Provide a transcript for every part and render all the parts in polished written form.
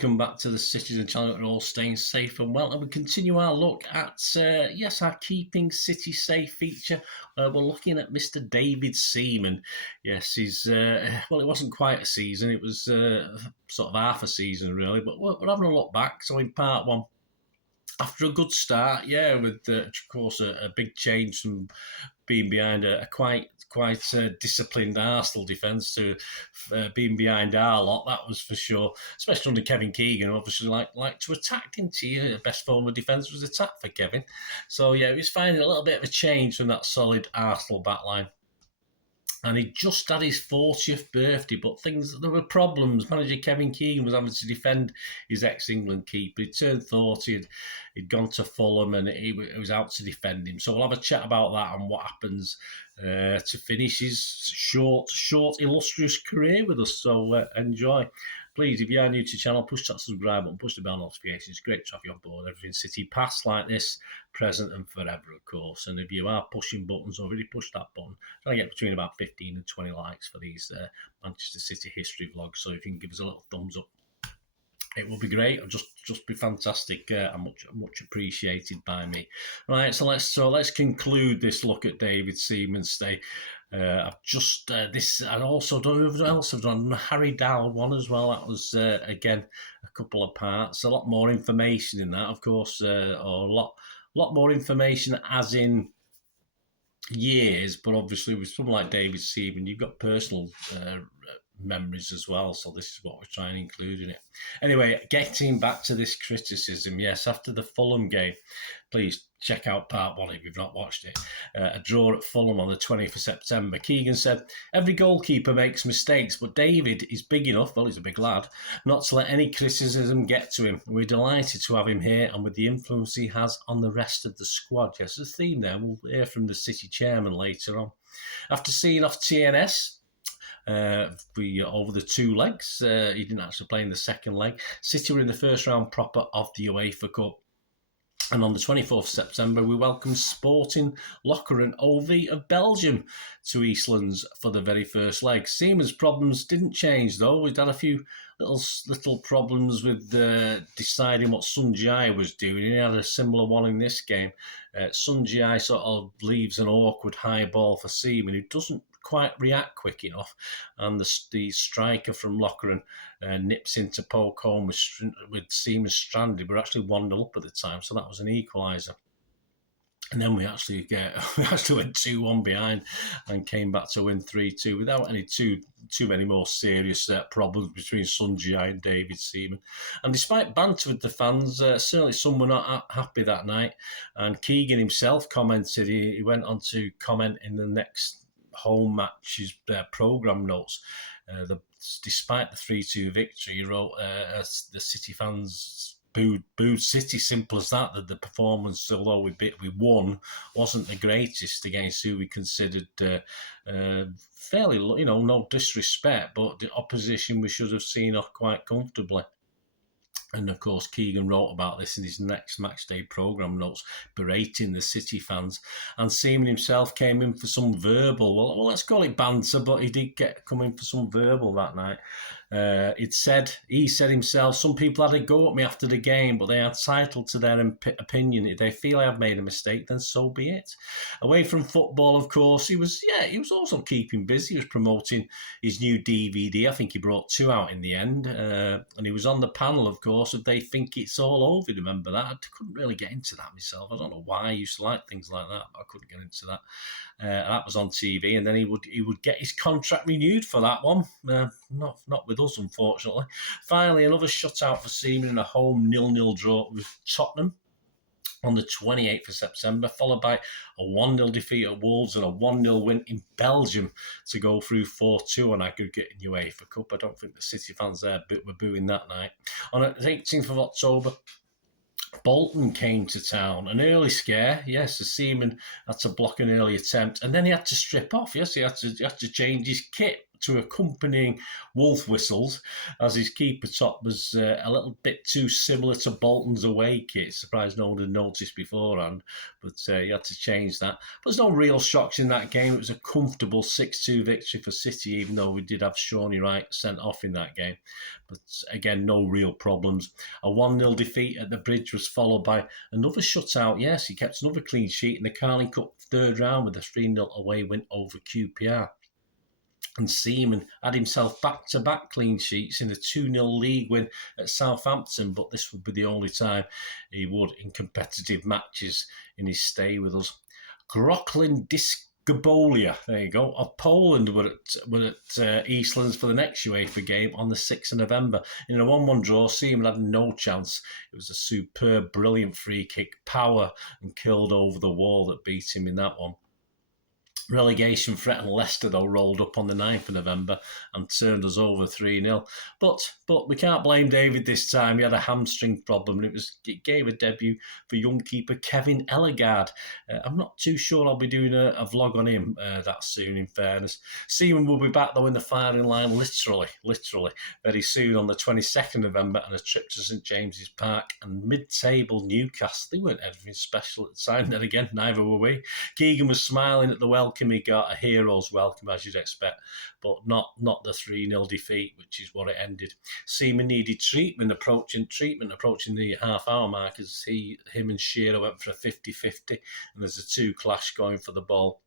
welcome back to the Citizen channel. We're all staying safe and well, and we continue our look at our Keeping City Safe feature. We're looking at Mr. David Seaman. Yes, he's it wasn't quite a season, it was sort of half a season really, but we're having a look back. So in part one, after a good start, with of course a big change from being behind a quite disciplined Arsenal defence to being behind our lot, that was for sure. Especially under Kevin Keegan, who obviously like to attack, didn't he? The best form of defence was attack for Kevin. So he was finding a little bit of a change from that solid Arsenal backline. And he just had his 40th birthday, but there were problems. Manager Kevin Keegan was having to defend his ex-England keeper. He turned 40, he'd gone to Fulham, and he was out to defend him. So we'll have a chat about that and what happens to finish his short, illustrious career with us. So enjoy. Please, if you are new to the channel, push that subscribe button, push the bell notifications. It's great to have you on board. Everything City, past like this, present and forever, of course. And if you are pushing buttons, already push that button. Trying to get between about 15 and 20 likes for these Manchester City history vlogs. So if you can give us a little thumbs up, it will be great. It'll just be fantastic and much appreciated by me. Right, so let's conclude this look at David Seaman's stay. I've just I also don't know what else I've done. Harry Dowd one as well. That was again a couple of parts. A lot more information in that, of course, or a lot more information as in years. But obviously, with someone like David Seaman, you've got personal memories as well, so this is what we're trying to include in it. Anyway, getting back to this criticism, yes, after the Fulham game, please check out part one if you've not watched it. A draw at Fulham on the 20th of September. Keegan said, every goalkeeper makes mistakes, but David is big enough, well, he's a big lad, not to let any criticism get to him. We're delighted to have him here, and with the influence he has on the rest of the squad. Yes, there's a theme there. We'll hear from the City chairman later on. After seeing off TNS, over the two legs. He didn't actually play in the second leg. City were in the first round proper of the UEFA Cup. And on the 24th of September, we welcomed Sporting Lokeren OV of Belgium to Eastlands for the very first leg. Seaman's problems didn't change, though. We'd had a few little problems with deciding what Sun Jai was doing. He had a similar one in this game. Sun Jai sort of leaves an awkward high ball for Seaman, who doesn't quite react quick enough, and the striker from Lokeren nips into poke home with Seaman stranded. We were actually 1-0 up at the time, so that was an equaliser. And then we actually went 2-1 behind and came back to win 3-2 without any too many more serious problems between Sun Jai and David Seaman. And despite banter with the fans, certainly some were not happy that night. And Keegan himself commented, he went on to comment in the next home match's programme notes. Despite the 3-2 victory, he wrote, the City fans booed City, simple as that. That the performance, although we won, wasn't the greatest against who we considered fairly, no disrespect, but the opposition we should have seen off quite comfortably. And of course, Keegan wrote about this in his next matchday programme notes, berating the City fans. And Seaman himself came in for some verbal, well, let's call it banter, but he did come in for some verbal that night. He said himself, some people had a go at me after the game, but they are entitled to their opinion. If they feel I have made a mistake, then so be it. Away from football, of course, he was also keeping busy. He was promoting his new DVD. I think he brought 2 out in the end. And he was on the panel, of course, of They Think It's All Over. Remember that? I couldn't really get into that myself. I don't know why I used to like things like that, but I couldn't get into that. That was on TV, and then he would get his contract renewed for that one. Not with us, unfortunately. Finally, another shutout for Seaman in a home 0-0 draw with Tottenham on the 28th of September, followed by a 1-0 defeat at Wolves and a 1-0 win in Belgium to go through 4-2 on aggregate in UEFA Cup. I don't think the City fans there were booing that night. On the 18th of October, Bolton came to town. An early scare, yes. The Seaman had to block an early attempt, and then he had to strip off. Yes, he had to change his kit to accompanying wolf whistles, as his keeper top was a little bit too similar to Bolton's away kit. Surprised no one had noticed beforehand, but he had to change that. But there's no real shocks in that game. It was a comfortable 6-2 victory for City, even though we did have Shawnee Wright sent off in that game. But again, no real problems. A 1-0 defeat at the Bridge was followed by another shutout. Yes, he kept another clean sheet in the Carling Cup third round with a 3-0 away win over QPR. And Seaman had himself back-to-back clean sheets in the 2-0 league win at Southampton, but this would be the only time he would in competitive matches in his stay with us. Groklin Gabolia, there you go, of Poland were at Eastlands for the next UEFA game on the 6th of November. In a 1-1 draw, Seaman had no chance. It was a superb, brilliant free kick, power, and curled over the wall that beat him in that one. Relegation threat and Leicester, though, rolled up on the 9th of November and turned us over 3-0. But we can't blame David this time. He had a hamstring problem, and it gave a debut for young keeper Kevin Ellegard. I'm not too sure I'll be doing a vlog on him that soon, in fairness. Seaman will be back, though, in the firing line literally, very soon on the 22nd of November, and a trip to St James's Park and mid-table Newcastle. They weren't anything special at the time. Then again, neither were we. Keegan was smiling at the welcome. He got a hero's welcome, as you'd expect, but not the 3-0 defeat, which is what it ended. Seaman needed treatment approaching the half-hour mark, as him and Shearer went for a 50-50, and there's a 2 clash going for the ball.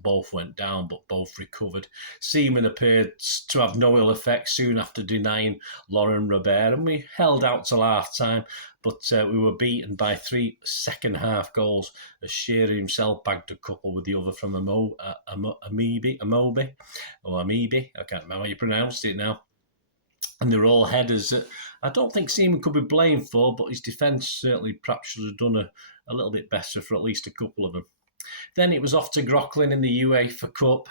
Both went down, but both recovered. Seaman appeared to have no ill effect soon after denying Lauren Robert, and we held out till half-time, but we were beaten by 3 second-half goals, as Shearer himself bagged a couple with the other from Amobi, I can't remember how you pronounced it now. And they were all headers that I don't think Seaman could be blamed for, but his defence certainly perhaps should have done a little bit better for at least a couple of them. Then it was off to Groklin in the UEFA Cup.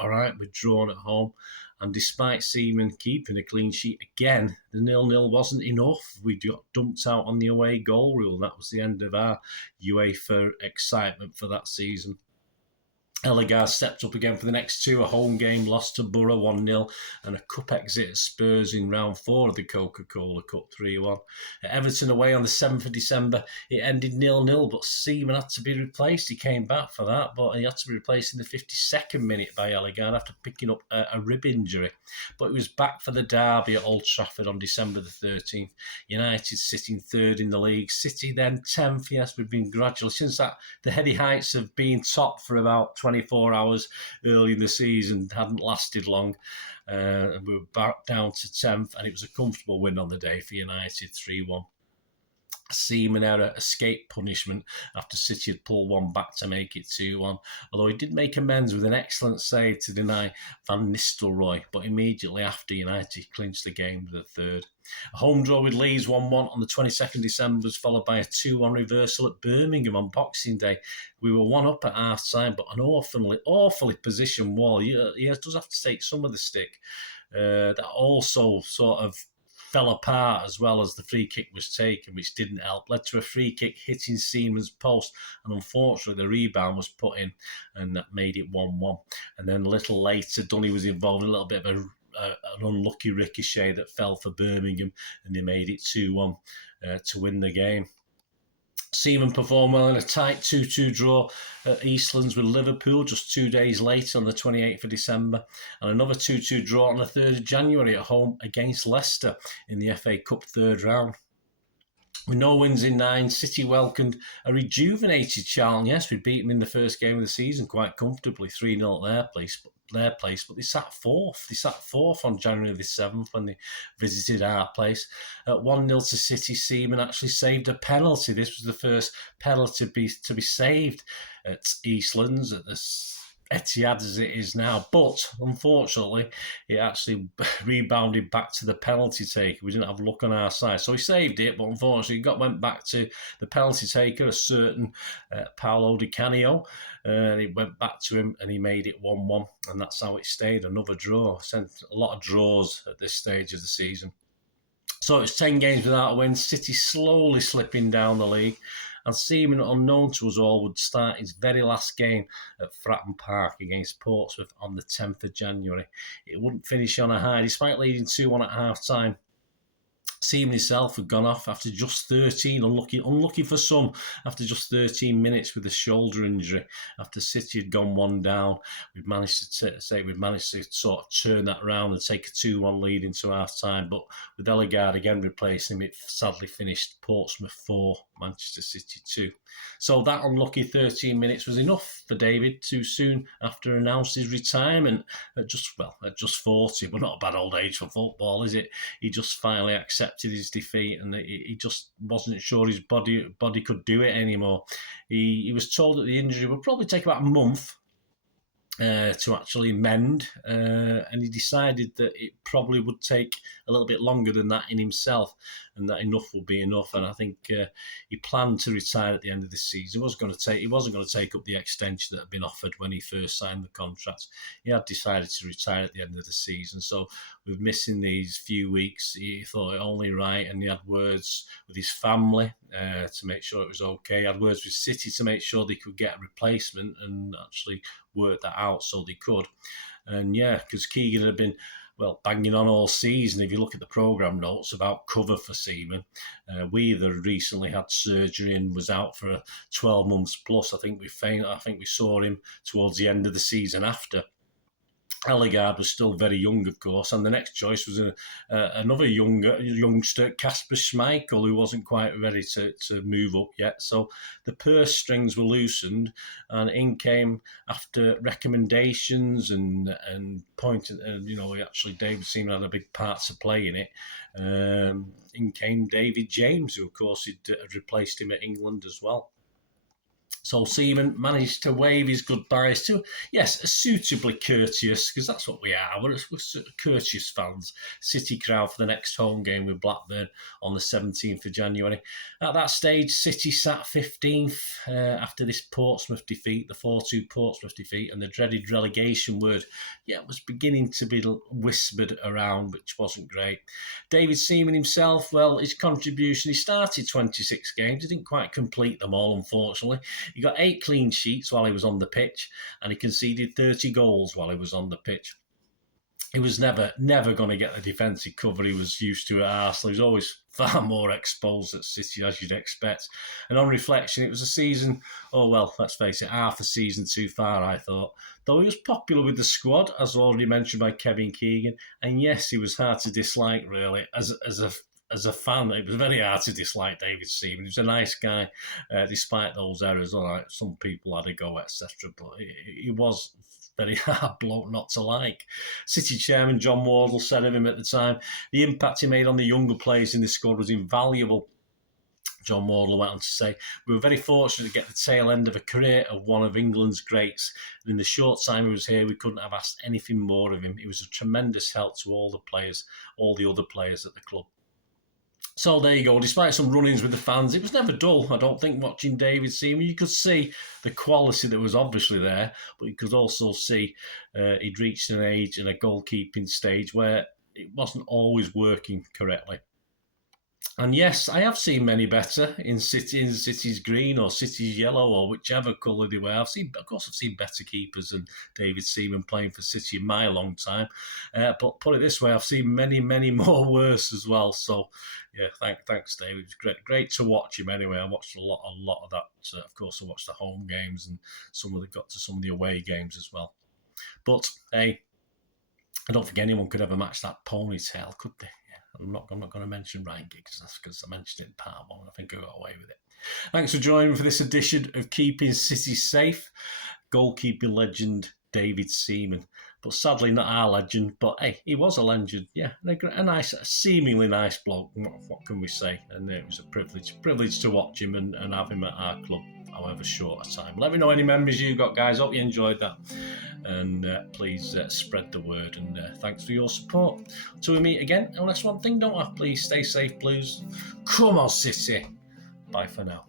All right, we're drawn at home. And despite Seaman keeping a clean sheet again, the 0-0 wasn't enough. We got dumped out on the away goal rule. That was the end of our UEFA excitement for that season. Ellegard stepped up again for the next 2, a home game, lost to Borough 1-0, and a cup exit at Spurs in round 4 of the Coca-Cola Cup 3-1. At Everton away on the 7th of December, it ended 0-0, but Seaman had to be replaced. He came back for that, but he had to be replaced in the 52nd minute by Ellegard after picking up a rib injury. But he was back for the derby at Old Trafford on December the 13th. United sitting 3rd in the league. City then 10th. Yes, we've been gradually, since that, the heady heights of being top for about 24 hours early in the season hadn't lasted long. We were back down to 10th, and it was a comfortable win on the day for United, 3-1. Seaman had an escape punishment after City had pulled one back to make it 2-1, although he did make amends with an excellent save to deny Van Nistelrooy, but immediately after, United clinched the game with a third. A home draw with Leeds 1-1 on the 22nd of December was followed by a 2-1 reversal at Birmingham on Boxing Day. We were 1-up at half-time, but an awfully positioned wall. He does have to take some of the stick. That also sort of fell apart as well as the free kick was taken, which didn't help. Led to a free kick hitting Seaman's post, and unfortunately the rebound was put in, and that made it 1-1. And then a little later, Dunny was involved in a little bit of an unlucky ricochet that fell for Birmingham, and they made it 2-1 to win the game. Seaman performed well in a tight 2-2 draw at Eastlands with Liverpool just 2 days later on the 28th of December, and another 2-2 draw on the 3rd of January at home against Leicester in the FA Cup third round. With no wins in 9, City welcomed a rejuvenated Charlton. Yes, we beat them in the first game of the season quite comfortably, 3-0 at their place, but they sat fourth. They sat fourth on January the 7th when they visited our place. At 1-0 to City, Seaman actually saved a penalty. This was the first penalty to be saved at Eastlands, at the Etihad as it is now, but unfortunately it actually rebounded back to the penalty taker. We didn't have luck on our side, so he saved it, but unfortunately it went back to the penalty taker, a certain Paolo Di Canio, and it went back to him and he made it 1-1, and that's how it stayed. Another draw. Sent a lot of draws at this stage of the season. So it's 10 games without a win. City slowly slipping down the league. and Seaman, unknown to us all, would start his very last game at Fratton Park against Portsmouth on the 10th of January. It wouldn't finish on a high, despite leading 2-1 at half-time. Seaman himself had gone off after just 13, unlucky for some, after just 13 minutes with a shoulder injury. After City had gone one down, we'd managed to sort of turn that around and take a 2-1 lead into half time. But with Ellegaard again replacing him, it sadly finished Portsmouth 4, Manchester City 2. So that unlucky 13 minutes was enough for David too soon after announced his retirement at just 40. But not a bad old age for football, is it? He just finally accepted his defeat, and he just wasn't sure his body could do it anymore. He was told that the injury would probably take about a month to actually mend, and he decided that it probably would take a little bit longer than that in himself, and that enough would be enough. And I think he planned to retire at the end of the season. He wasn't going to take up the extension that had been offered when he first signed the contract. He had decided to retire at the end of the season. So with missing these few weeks, he thought it only right, and he had words with his family to make sure it was okay. He had words with City to make sure they could get a replacement and actually work that out so they could. And yeah, because Keegan had been banging on all season. If you look at the programme notes about cover for Seaman, Weather recently had surgery and was out for 12 months plus. I think we saw him towards the end of the season after. Ellegaard was still very young, of course, and the next choice was another youngster, Kasper Schmeichel, who wasn't quite ready to move up yet. So the purse strings were loosened, and in came, after recommendations and pointing, actually David Seaman had a big part to play in it. In came David James, who of course had replaced him at England as well. So Seaman managed to wave his goodbyes to, yes, a suitably courteous, because that's what we are. We're courteous fans. City crowd for the next home game with Blackburn on the 17th of January. At that stage, City sat 15th after this Portsmouth defeat, the 4-2 Portsmouth defeat, and the dreaded relegation word, was beginning to be whispered around, which wasn't great. David Seaman himself, his contribution, he started 26 games. He didn't quite complete them all, unfortunately. He got 8 clean sheets while he was on the pitch, and he conceded 30 goals while he was on the pitch. He was never going to get the defensive cover he was used to at Arsenal. He was always far more exposed at City, as you'd expect. And on reflection, it was a season, let's face it, half a season too far, I thought. Though he was popular with the squad, as already mentioned by Kevin Keegan, and yes, he was hard to dislike, really, as a fan. It was very hard to dislike David Seaman. He was a nice guy, despite those errors. All right, some people had a go, etc. But he was very hard bloke not to like. City chairman John Wardle said of him at the time, the impact he made on the younger players in the squad was invaluable. John Wardle went on to say, we were very fortunate to get the tail end of a career of one of England's greats. And in the short time he was here, we couldn't have asked anything more of him. He was a tremendous help to all the other players at the club. So there you go. Despite some run-ins with the fans, it was never dull, I don't think, watching David Seaman. You could see the quality that was obviously there, but you could also see he'd reached an age and a goalkeeping stage where it wasn't always working correctly. And yes, I have seen many better in City's green or City's yellow or whichever colour they were. I've seen better keepers than David Seaman playing for City in my long time. But put it this way, I've seen many, many more worse as well. So, yeah, thanks, David. It was great to watch him anyway. I watched a lot of that. Of course, I watched the home games and got to some of the away games as well. But hey, I don't think anyone could ever match that ponytail, could they? I'm not going to mention Ryan Giggs. That's because I mentioned it in part 1. I think I got away with it. Thanks for joining me for this edition of Keeping City Safe. Goalkeeping legend David Seaman. But sadly not our legend. But hey, he was a legend. Yeah, a seemingly nice bloke. What can we say? And it was a privilege to watch him and have him at our club, however short a time. Let me know any memories you've got, guys. Hope you enjoyed that. And please spread the word. And thanks for your support. Till we meet again. And that's one thing, don't I? Please stay safe, blues. Come on, City. Bye for now.